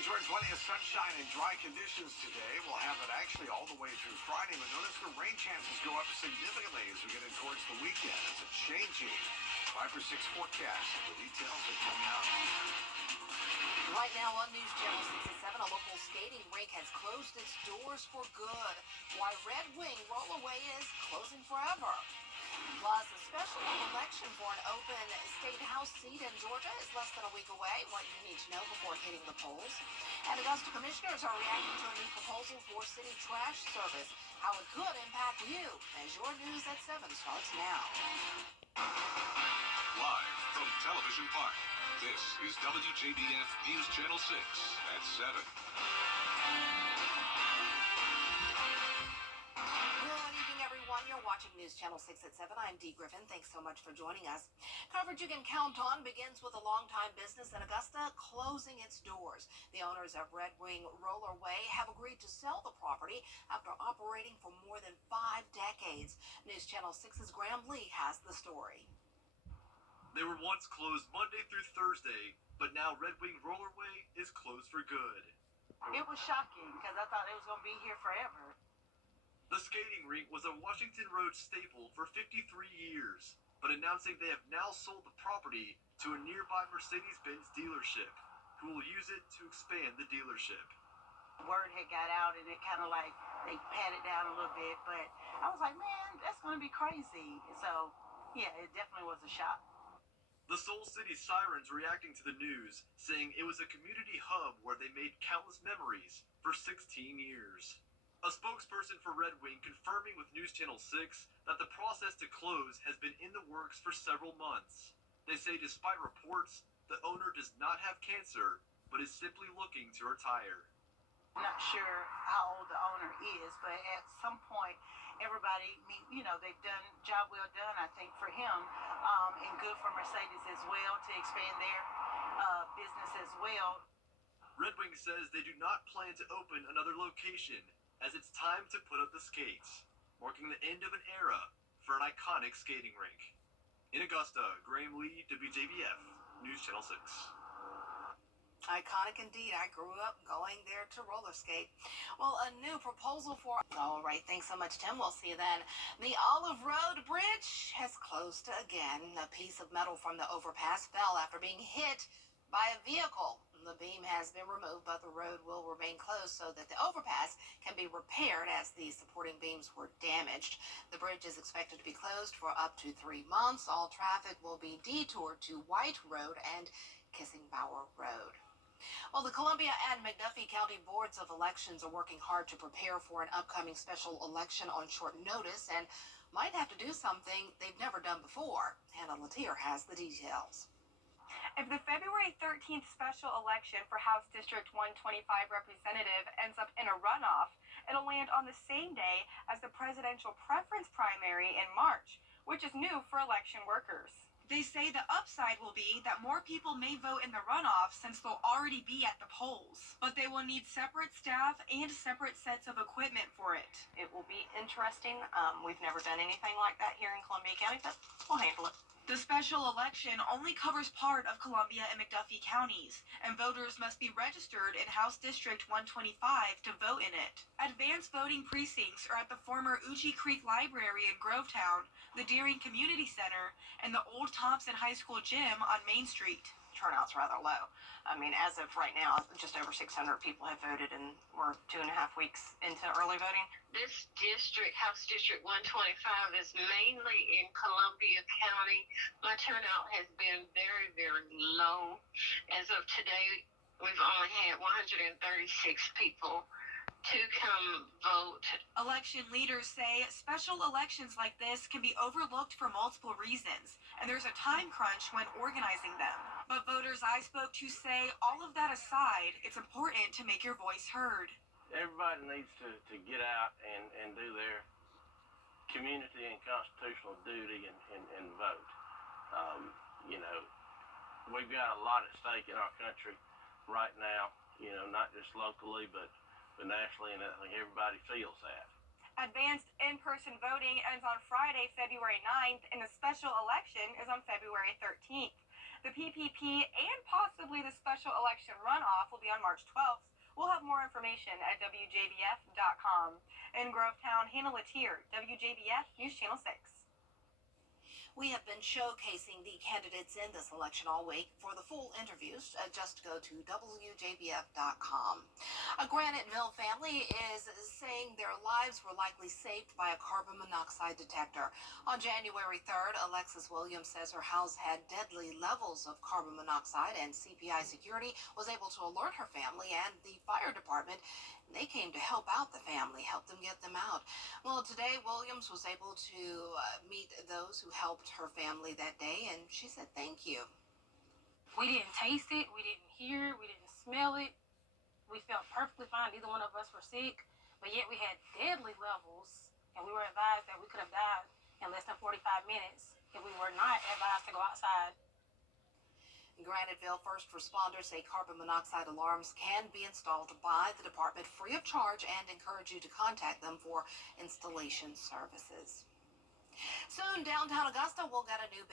Enjoy plenty of sunshine and dry conditions today. We'll have it actually all the way through Friday, but notice the rain chances go up significantly as we get in towards the weekend. It's a changing 5 or 6 forecast. The details are coming out. Right now on News Channel 6 at 7, a local skating rink has closed its doors for good. Why Red Wing Rollaway is closing forever. Plus, a special election for an open state house seat in Georgia is less than a week away. What you need to know before hitting the polls. And Augusta commissioners are reacting to a new proposal for city trash service. How it could impact you as your News at 7 starts now. Live from Television Park, this is WJBF News Channel 6 at 7. You're watching News Channel 6 at 7. I'm Dee Griffin. Thanks so much for joining us. Coverage you can count on begins with a longtime business in Augusta closing its doors. The owners of Red Wing Rollerway have agreed to sell the property after operating for more than 5 decades. News Channel 6's Graham Lee has the story. They were once closed Monday through Thursday, but now Red Wing Rollerway is closed for good. It was shocking because I thought it was going to be here forever. The skating rink was a Washington Road staple for 53 years, but announcing they have now sold the property to a nearby Mercedes-Benz dealership, who will use it to expand the dealership. Word had got out and it kind of like, they pat it down a little bit, but I was like, man, that's going to be crazy. So, yeah, it definitely was a shock. The Soul City Sirens reacting to the news, saying it was a community hub where they made countless memories for 16 years. A spokesperson for Red Wing confirming with News Channel 6 that the process to close has been in the works for several months. They say despite reports, the owner does not have cancer, but is simply looking to retire. I'm not sure how old the owner is, but at some point, everybody, they've done a job well done, I think, for him, and good for Mercedes as well to expand their business as well. Red Wing says they do not plan to open another location, as it's time to put up the skates, marking the end of an era for an iconic skating rink. In Augusta, Graham Lee, WJBF, News Channel 6. Iconic indeed. I grew up going there to roller skate. Well, a new proposal for... All right, thanks so much, Tim. We'll see you then. The Olive Road Bridge has closed again. A piece of metal from the overpass fell after being hit by a vehicle. The beam has been removed, but the road will remain closed so that the overpass can be repaired as the supporting beams were damaged. The bridge is expected to be closed for up to 3 months. All traffic will be detoured to White Road and Kissing Bower Road. Well, the Columbia and McDuffie County Boards of Elections are working hard to prepare for an upcoming special election on short notice and might have to do something they've never done before. Hannah Latier has the details. If the February 13th special election for House District 125 representative ends up in a runoff, it'll land on the same day as the presidential preference primary in March, which is new for election workers. They say the upside will be that more people may vote in the runoff since they'll already be at the polls. But they will need separate staff and separate sets of equipment for it. It will be interesting. We've never done anything like that here in Columbia County, but we'll handle it. The special election only covers part of Columbia and McDuffie counties, and voters must be registered in House District 125 to vote in it. Advanced voting precincts are at the former Uchi Creek Library in Grovetown, the Deering Community Center, and the Old Thompson High School Gym on Main Street. Turnout's rather low. I mean, as of right now, just over 600 people have voted, and we're 2.5 weeks into early voting. This district, House District 125, is mainly in Columbia County. My turnout has been very, very low. As of today, we've only had 136 people to come vote. Election leaders say special elections like this can be overlooked for multiple reasons, and there's a time crunch when organizing them. But voters I spoke to say all of that aside, it's important to make your voice heard. Everybody needs to get out and do their community and constitutional duty and vote. We've got a lot at stake in our country right now, not just locally, but nationally, and I think everybody feels that. Advanced in-person voting ends on Friday, February 9th, and the special election is on February 13th. The PPP and possibly the special election runoff will be on March 12th. We'll have more information at WJBF.com. In Grovetown, Hannah Latier, WJBF News Channel 6. We have been showcasing the candidates in this election all week. For the full interviews, just go to WJBF.com. A Graniteville family is saying their lives were likely saved by a carbon monoxide detector. On January 3rd, Alexis Williams says her house had deadly levels of carbon monoxide, and CPI Security was able to alert her family and the fire department. They came to help out the family, help them get them out. Well, today, Williams was able to meet those who helped her family that day, and she said thank you. We didn't taste it, we didn't hear it, we didn't smell it. We felt perfectly fine. Neither one of us were sick, but yet we had deadly levels, and we were advised that we could have died in less than 45 minutes if we were not advised to go outside. In Graniteville, first responders say carbon monoxide alarms can be installed by the department free of charge and encourage you to contact them for installation services. Soon, downtown Augusta will get a new